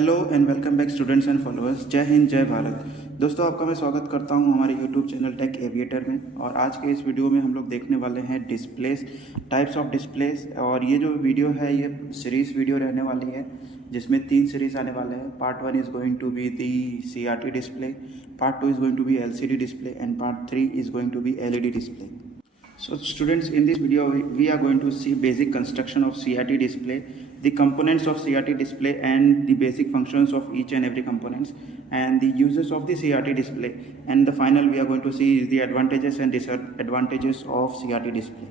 Hello and welcome back students and followers. जय हिंद जय भारत। दोस्तों, आपका मैं स्वागत करता हूं हमारे यूट्यूब चैनल टेक एविएटर में। और आज के इस वीडियो में हम लोग देखने वाले हैं डिस्प्लेस, टाइप्स ऑफ डिस्प्लेस। और ये जो वीडियो है ये सीरीज़ वीडियो रहने वाली है जिसमें 3 सीरीज़ आने वाले हैं। Part 1 is going to be the CRT display, part 2 is going to be LCD display and part 3 is going to be LED display. So students, in this video we are going to see basic construction of CRT display, the components of CRT display and the basic functions of each and every components, and the uses of the CRT display, and the final we are going to see is the advantages and disadvantages of CRT display.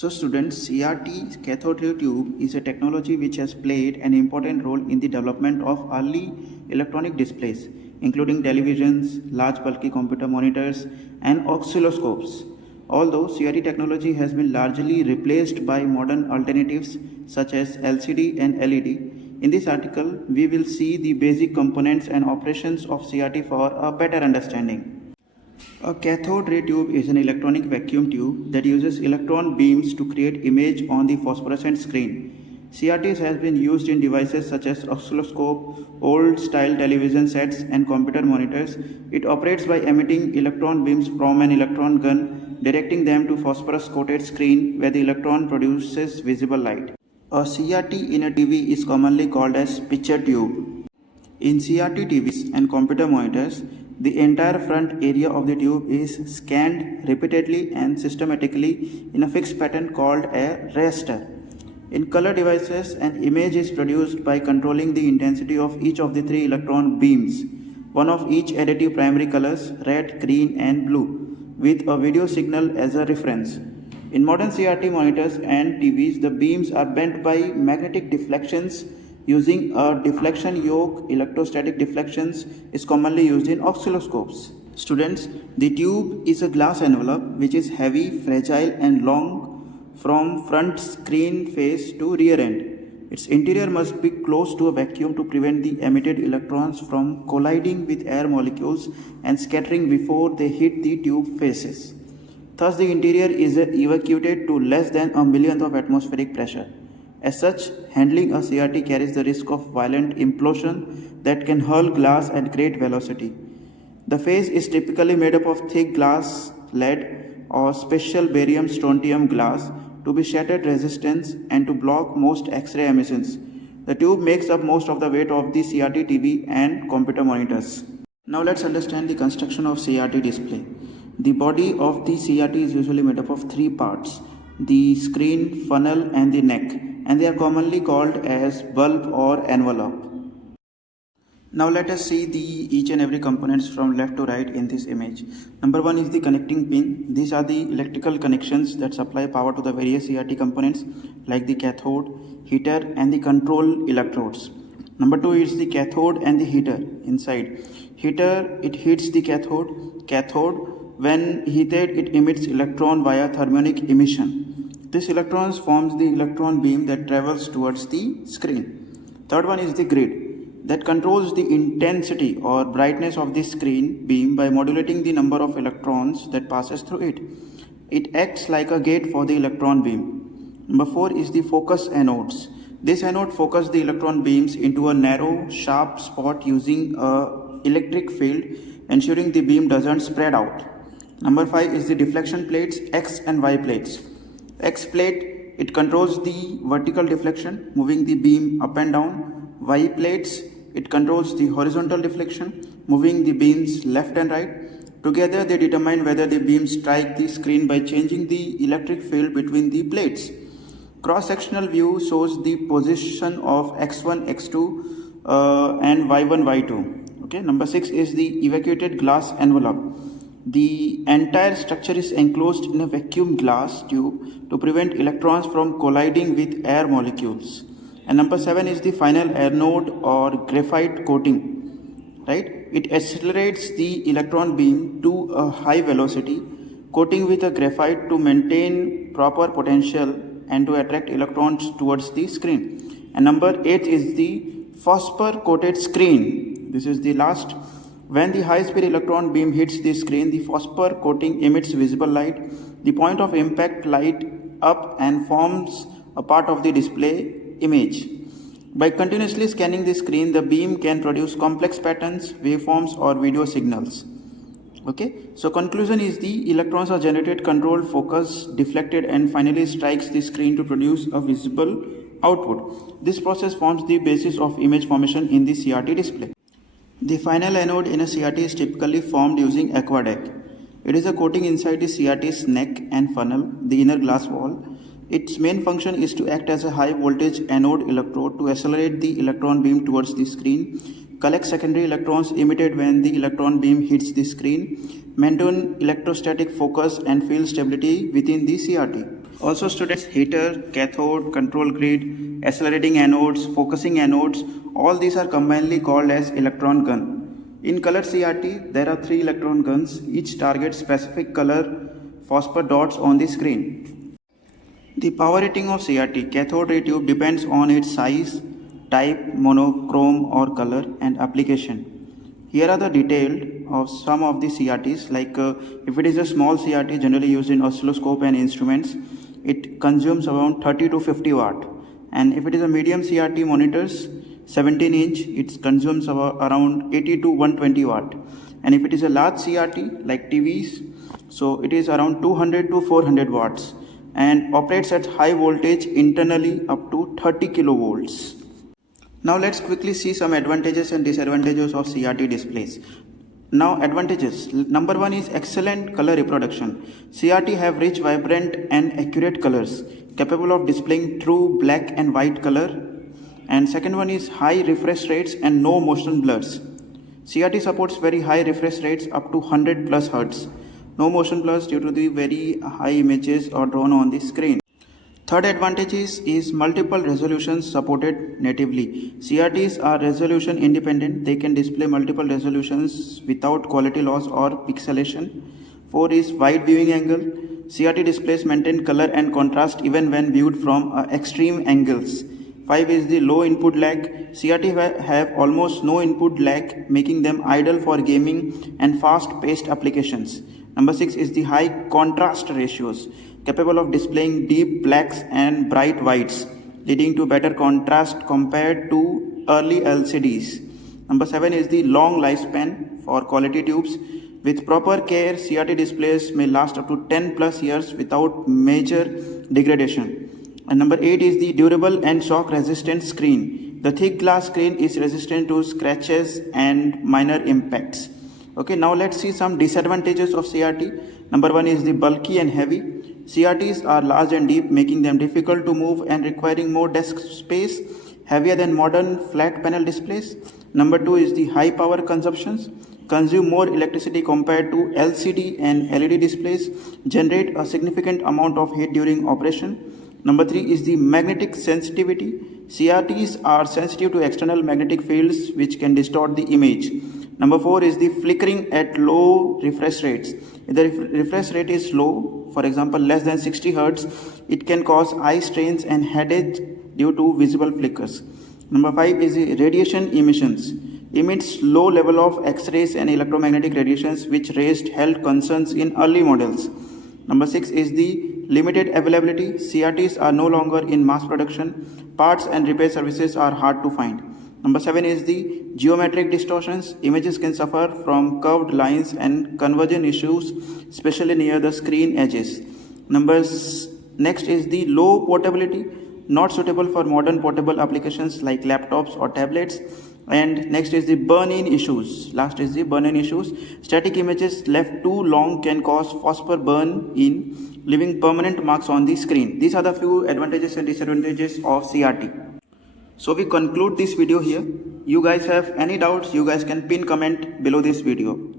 So students, CRT cathode ray tube is a technology which has played an important role in the development of early electronic displays, including televisions, large bulky computer monitors and oscilloscopes. Although CRT technology has been largely replaced by modern alternatives such as LCD and LED, in this article we will see the basic components and operations of CRT for a better understanding. A cathode ray tube is an electronic vacuum tube that uses electron beams to create image on the phosphorescent screen. CRT has been used in devices such as oscilloscope, old-style television sets, and computer monitors. It operates by emitting electron beams from an electron gun, directing them to phosphorus-coated screen where the electron produces visible light. A CRT in a TV is commonly called as picture tube. In CRT TVs and computer monitors, the entire front area of the tube is scanned repeatedly and systematically in a fixed pattern called a raster. In color devices, an image is produced by controlling the intensity of each of the 3 electron beams, one of each additive primary colors, red, green and blue, with a video signal as a reference. In modern CRT monitors and TVs, the beams are bent by magnetic deflections using a deflection yoke. Electrostatic deflections is commonly used in oscilloscopes. Students, the tube is a glass envelope which is heavy, fragile and long from front screen face to rear end. Its interior must be close to a vacuum to prevent the emitted electrons from colliding with air molecules and scattering before they hit the tube faces. Thus, the interior is evacuated to less than a millionth of atmospheric pressure. As such, handling a CRT carries the risk of violent implosion that can hurl glass at great velocity. The face is typically made up of thick glass, lead or special barium strontium glass to be shattered resistance and to block most X-ray emissions. The tube makes up most of the weight of the CRT TV and computer monitors. Now let's understand the construction of CRT display. The body of the CRT is usually made up of 3 parts: the screen, funnel and the neck, and they are commonly called as bulb or envelope. Now let us see each and every components from left to right in this image. Number 1 is the connecting pin. These are the electrical connections that supply power to the various CRT components like the cathode, heater and the control electrodes. Number 2 is the cathode and the heater inside. Heater, it heats the cathode. Cathode, when heated, it emits electron via thermionic emission. This electrons forms the electron beam that travels towards the screen. Third one is the grid that controls the intensity or brightness of the screen beam by modulating the number of electrons that passes through it. It acts like a gate for the electron beam. Number 4 is the focus anodes. This anode focuses the electron beams into a narrow, sharp spot using an electric field, ensuring the beam doesn't spread out. Number 5 is the deflection plates, X and Y plates. X plate, it controls the vertical deflection, moving the beam up and down. Y plates, it controls the horizontal deflection, moving the beams left and right. Together they determine whether the beams strike the screen by changing the electric field between the plates. Cross-sectional view shows the position of X1, X2 and Y1, Y2. Okay. Number 6 is the evacuated glass envelope. The entire structure is enclosed in a vacuum glass tube to prevent electrons from colliding with air molecules. And number 7 is the final anode or graphite coating, right? It accelerates the electron beam to a high velocity, coating with a graphite to maintain proper potential and to attract electrons towards the screen. And number 8 is the phosphor coated screen. This is the last. When the high-speed electron beam hits the screen, the phosphor coating emits visible light. The point of impact light up and forms a part of the display image. By continuously scanning the screen, the beam can produce complex patterns, waveforms or video signals. Okay, so conclusion is the electrons are generated, controlled, focused, deflected and finally strikes the screen to produce a visible output. This process forms the basis of image formation in the CRT display. The final anode in a CRT is typically formed using aqueduct. It is a coating inside the CRT's neck and funnel, the inner glass wall. Its main function is to act as a high voltage anode electrode to accelerate the electron beam towards the screen, collect secondary electrons emitted when the electron beam hits the screen, maintain electrostatic focus and field stability within the CRT. Also students, heater, cathode, control grid, accelerating anodes, focusing anodes, all these are commonly called as electron gun. In color CRT, there are 3 electron guns, each targets specific color phosphor dots on the screen. The power rating of CRT cathode ray tube depends on its size, type, monochrome or color and application. Here are the detailed of some of the CRTs, like if it is a small CRT generally used in oscilloscope and instruments, it consumes around 30 to 50 watt. And if it is a medium CRT monitors, 17 inch, it consumes around 80 to 120 watt. And if it is a large CRT like TVs, so it is around 200 to 400 watts. And operates at high voltage internally up to 30 kilovolts. Now let's quickly see some advantages and disadvantages of CRT displays. Now advantages. Number 1 is excellent color reproduction. CRT have rich, vibrant and accurate colors capable of displaying true black and white color. And second one is high refresh rates and no motion blurs. CRT supports very high refresh rates up to 100 plus Hz. No motion blurs due to the very high images are drawn on the screen. Third advantage is multiple resolutions supported natively. CRTs are resolution independent. They can display multiple resolutions without quality loss or pixelation. 4 is wide viewing angle. CRT displays maintain color and contrast even when viewed from extreme angles. 5 is the low input lag. CRT have almost no input lag, making them ideal for gaming and fast-paced applications. Number 6 is the high contrast ratios, capable of displaying deep blacks and bright whites, leading to better contrast compared to early LCDs. Number 7 is the long lifespan for quality tubes. With proper care, CRT displays may last up to 10 plus years without major degradation. And number 8 is the durable and shock resistant screen. The thick glass screen is resistant to scratches and minor impacts. Okay, now let's see some disadvantages of CRT. Number 1 is the bulky and heavy. CRTs are large and deep, making them difficult to move and requiring more desk space, heavier than modern flat panel displays. Number 2 is the high power consumptions, consume more electricity compared to LCD and LED displays, generate a significant amount of heat during operation. Number 3 is the magnetic sensitivity. CRTs are sensitive to external magnetic fields which can distort the image. Number 4 is the flickering at low refresh rates. If the refresh rate is low, for example less than 60 Hz, it can cause eye strains and headache due to visible flickers. Number 5 is the radiation emissions. Emits low level of X-rays and electromagnetic radiations which raised health concerns in early models. Number 6 is the limited availability. CRTs are no longer in mass production. Parts and repair services are hard to find. Number 7 is the geometric distortions. Images can suffer from curved lines and conversion issues, especially near the screen edges. Next is the low portability, not suitable for modern portable applications like laptops or tablets. And next is the burn-in issues. Last is the burn-in issues. Static images left too long can cause phosphor burn-in, leaving permanent marks on the screen. These are the few advantages and disadvantages of CRT. So we conclude this video here. You guys have any doubts, you guys can pin comment below this video.